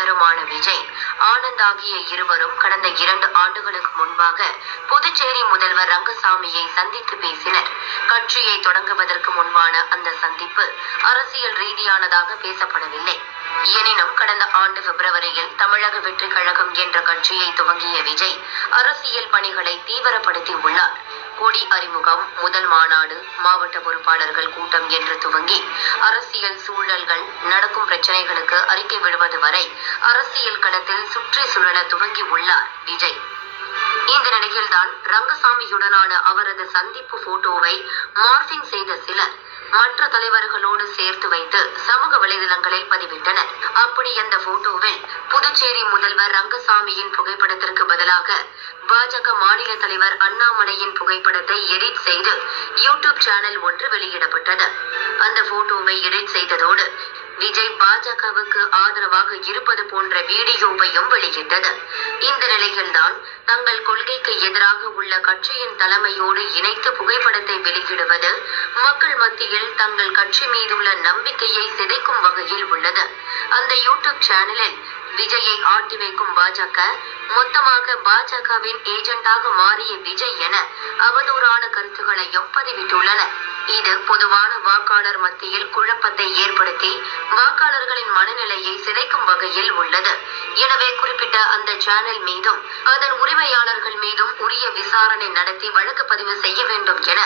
நடிகருமான விஜய், ஆனந்த் ஆகிய இருவரும் கடந்த 2 ஆண்டுகளுக்கு முன்பாக புதுச்சேரி முதல்வர் ரங்கசாமியை சந்தித்து பேசினர். கட்சியை தொடங்குவதற்கு முன்பான அந்த சந்திப்பு அரசியல் ரீதியானதாக பேசப்படவில்லை. எனினும் கடந்த ஆண்டு பிப்ரவரியில் தமிழக வெற்றிக் கழகம் என்ற கட்சியை துவங்கிய விஜய் அரசியல் பணிகளை தீவிரப்படுத்தி உள்ளார். கொடி அறிமுகம், முதல் மாநாடு, மாவட்ட பொறுப்பாளர்கள் கூட்டம் என்று துவங்கி அரசியல் சூழல்கள், நடக்கும் பிரச்சனைகளுக்கு அறிக்கை விடுவது வரை அரசியல் களத்தில் சுற்றி சுழல துவங்கி உள்ளார் விஜய். இந்த நிலையில்தான் ரங்கசாமியுடனான அவரது சந்திப்பு போட்டோவை மார்பிங் செய்த சிலர் மற்ற தலைவர்களோடு சேர்த்து வைத்து சமூக வலைதளங்களில் பதிவிட்டனர். அப்படி அந்த போட்டோவில் புதுச்சேரி முதல்வர் ரங்கசாமியின் புகைப்படத்திற்கு பதிலாக பாஜக மாநில தலைவர் அண்ணாமலையின் புகைப்படத்தை எடிட் செய்து யூடியூப் சேனல் ஒன்று வெளியிடப்பட்டது. அந்த போட்டோவை எடிட் செய்ததோடு விஜய் பாஜகவுக்கு ஆதரவாக இருப்பது போன்ற வீடியோவையும் வெளியிட்டது. இந்த நிலையில்தான் தங்கள் கொள்கைக்கு எதிராக உள்ள கட்சியின் தலைமையோடு இணைத்து புகைப்படத்தை வெளியிடுவது மக்கள் மத்தியில் தங்கள் கட்சி மீதுள்ள நம்பிக்கையை சிதைக்கும் வகையில் உள்ளது. அந்த யூடியூப் சேனலில் விஜயை ஆட்டி வைக்கும் பாஜக, மொத்தமாக பாஜகவின் ஏஜென்டாக மாறிய விஜய் என அவதூறான கருத்துக்களையும் பதிவிட்டுள்ளனர். இது பொதுவான வாக்காளர் மத்தியில் குழப்பத்தை ஏற்படுத்தி வாக்காளர்களின் மனநிலையை சிதைக்கும் வகையில் உள்ளது. எனவே குறிப்பிட்ட அந்த சேனல் மீதும் அதன் உரிமையாளர்கள் மீதும் உரிய விசாரணை நடத்தி வழக்கு பதிவு செய்ய வேண்டும் என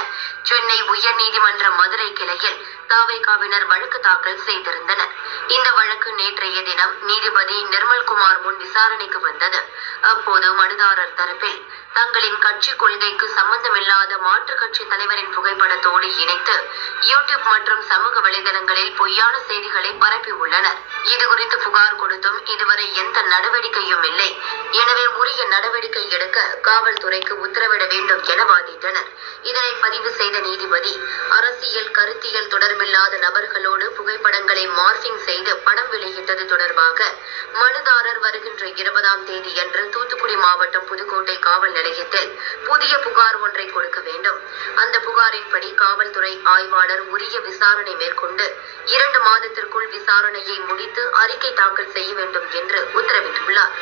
சென்னை உயர்நீதிமன்ற மதுரை கிளையில் தவேகாவினர் வழக்கு தாக்கல் செய்திருந்தனர். இந்த வழக்கு நேற்றைய தினம் நீதிபதி நிர்மல்குமார் முன் விசாரணைக்கு வந்தது. அப்போது மனுதாரர் தரப்பில் தங்களின் கட்சி கொள்கைக்கு சம்பந்தமில்லாத மாற்றுக் கட்சி தலைவரின் புகைப்படத்தோடு இணைத்து யூடியூப் மற்றும் சமூக வலைதளங்களில் பொய்யான செய்திகளை பரப்பியுள்ளனர். இதுகுறித்து புகார் கொடுத்தும் இதுவரை எந்த நடவடிக்கையும் இல்லை. எனவே உரிய நடவடிக்கை எடுக்க காவல்துறைக்கு உத்தரவிட வேண்டும் என வாதிட்டனர். இதனை பதிவு செய்த நீதிபதி, அரசியல் கருத்தியல் தொடர்பில்லாத நபர்களோடு புகைப்படங்களை மார்பிங் செய்து படம் வெளியிட்டது தொடர்பாக மனுதாரர் வருகின்ற 20ஆம் தேதியன்று தூத்துக்குடி மாவட்டம் புதுக்கோட்டை காவல் நிலையத்தில் புதிய புகார் ஒன்றை கொடுக்க வேண்டும். அந்த புகாரின்படி காவல்துறை ஆய்வாளர் உரிய விசாரணை மேற்கொண்டு 2 மாதத்திற்குள் விசாரணையை முடித்து அறிக்கை தாக்கல் செய்ய வேண்டும் என்று உத்தரவிட்டுள்ளார்.